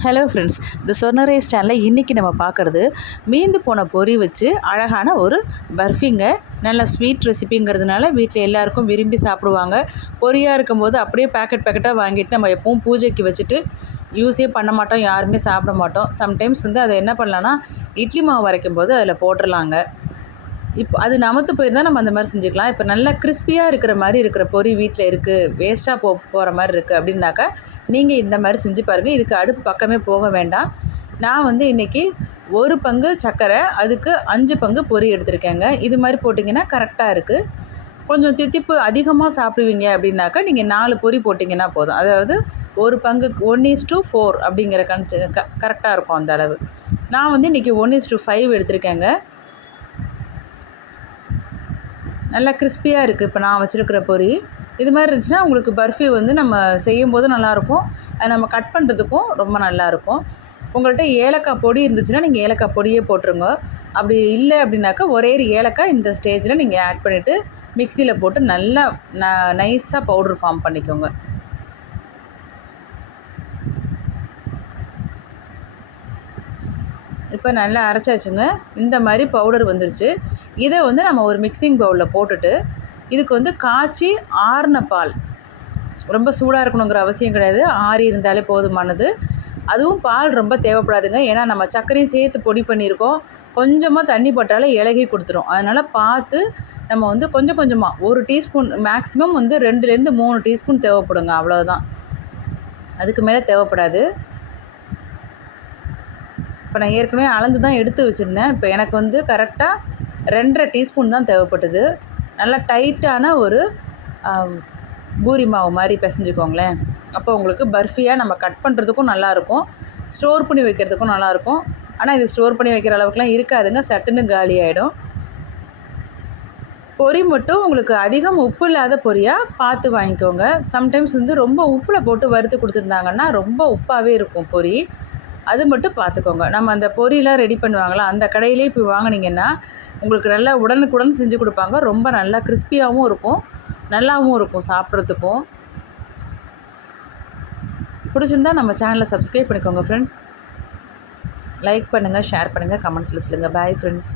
Hello friends, இந்த சொர்ண rice சேனலில் இன்றைக்கி நம்ம பார்க்குறது மீந்து போன பொரி வச்சு அழகான ஒரு பர்ஃபிங்க. நல்ல ஸ்வீட் ரெசிபிங்கிறதுனால வீட்டில் எல்லாருக்கும் விரும்பி சாப்பிடுவாங்க. பொரியாக இருக்கும்போது அப்படியே பேக்கெட்டாக வாங்கிட்டு நம்ம எப்பவும் பூஜைக்கு வச்சுட்டு யூஸே பண்ண மாட்டோம், யாருமே சாப்பிட மாட்டோம். சம்டைம்ஸ் அதை என்ன பண்ணலான்னா இட்லி மாவு வரைக்கும் போது அதில் போட்டுடலாங்க. இப்போ அது நமத்து போயிருந்தால் நம்ம அந்த மாதிரி செஞ்சுக்கலாம். இப்போ நல்லா கிறிஸ்பியாக இருக்கிற மாதிரி இருக்கிற பொரி வீட்டில் இருக்குது, வேஸ்ட்டாக போகிற மாதிரி இருக்குது அப்படின்னாக்கா நீங்கள் இந்த மாதிரி செஞ்சு பாருங்கள். இதுக்கு அடுப்பு பக்கமே போக வேண்டாம். நான் இன்றைக்கி 1 பங்கு சர்க்கரை, அதுக்கு 5 பங்கு பொரி எடுத்திருக்கேங்க. இது மாதிரி போட்டிங்கன்னா கரெக்டாக இருக்குது. கொஞ்சம் தித்திப்பு அதிகமாக சாப்பிடுவீங்க அப்படின்னாக்கா நீங்கள் 4 பொரி போட்டிங்கன்னா போதும். அதாவது 1 பங்கு 1:4 அப்படிங்கிற கரெக்டாக இருக்கும் அந்த அளவு. நான் இன்றைக்கி 1:5 எடுத்திருக்கேங்க. நல்லா கிறிஸ்பியாக இருக்குது இப்போ நான் வச்சுருக்கிற பொரி. இது மாதிரி இருந்துச்சுன்னா உங்களுக்கு பர்ஃபி நம்ம செய்யும்போது நல்லாயிருக்கும், அது நம்ம கட் பண்ணுறதுக்கும் ரொம்ப நல்லாயிருக்கும். உங்கள்கிட்ட ஏலக்காய் பொடி இருந்துச்சுன்னா நீங்கள் ஏலக்காய் பொடியே போட்டுருங்க. அப்படி இல்லை அப்படின்னாக்கா ஒரே ஒரு ஏலக்காய் இந்த ஸ்டேஜில் நீங்கள் ஆட் பண்ணிவிட்டு மிக்சியில் போட்டு நல்லா நைஸாக பவுட்ரு ஃபார்ம் பண்ணிக்கோங்க. இப்போ நல்லா அரைச்சாச்சுங்க. இந்த மாதிரி பவுடர் வந்துருச்சு. இதை நம்ம ஒரு மிக்சிங் பவுலில் போட்டுட்டு இதுக்கு காய்ச்சி ஆறின பால், ரொம்ப சூடாக இருக்கணுங்கிற அவசியம் கிடையாது, ஆறி இருந்தாலே போதுமானது. அதுவும் பால் ரொம்ப தேவைப்படாதுங்க, ஏன்னா நம்ம சர்க்கரையும் சேர்த்து பொடி பண்ணியிருக்கோம். கொஞ்சமாக தண்ணி போட்டாலே இலகி கொடுத்துரும். அதனால் பார்த்து நம்ம கொஞ்சம் கொஞ்சமாக 1 டீஸ்பூன், மேக்ஸிமம் 2லேருந்து 3 டீஸ்பூன் தேவைப்படுங்க, அவ்வளோதான். அதுக்கு மேலே தேவைப்படாது. இப்போ நான் ஏற்கனவே அளந்து தான் எடுத்து வச்சுருந்தேன். இப்போ எனக்கு கரெக்டாக 2.5 டீஸ்பூன் தான் தேவைப்பட்டது. நல்லா டைட்டான ஒரு பூரி மாவு மாதிரி பிசைஞ்சுக்கோங்களேன். அப்போ உங்களுக்கு பர்ஃபியாக நம்ம கட் பண்ணுறதுக்கும் நல்லாயிருக்கும், ஸ்டோர் பண்ணி வைக்கிறதுக்கும் நல்லாயிருக்கும். ஆனால் இது ஸ்டோர் பண்ணி வைக்கிற அளவுக்குலாம் இருக்காதுங்க, சட்டுன்னு காலி ஆகிடும். பொரி மட்டும் உங்களுக்கு அதிகம் உப்பு இல்லாத பொரியாக பார்த்து வாங்கிக்கோங்க. சம்டைம்ஸ் ரொம்ப உப்பில் போட்டு வறுத்து கொடுத்துருந்தாங்கன்னா ரொம்ப உப்பாகவே இருக்கும் பொரி, அது மட்டும் பார்த்துக்கோங்க. நம்ம அந்த பொரியெலாம் ரெடி பண்ணுவாங்களா அந்த கடையிலே போய் வாங்கினீங்கன்னா உங்களுக்கு நல்லா உடனுக்குடன் செஞ்சு கொடுப்பாங்க. ரொம்ப நல்லா கிறிஸ்பியாகவும் இருக்கும், நல்லாவும் இருக்கும் சாப்பிட்றதுக்கும். பிடிச்சிருந்தால் நம்ம சேனலை சப்ஸ்கிரைப் பண்ணிக்கோங்க ஃப்ரெண்ட்ஸ். லைக் பண்ணுங்கள், ஷேர் பண்ணுங்கள், கமெண்ட்ஸில் சொல்லுங்கள். Bye friends.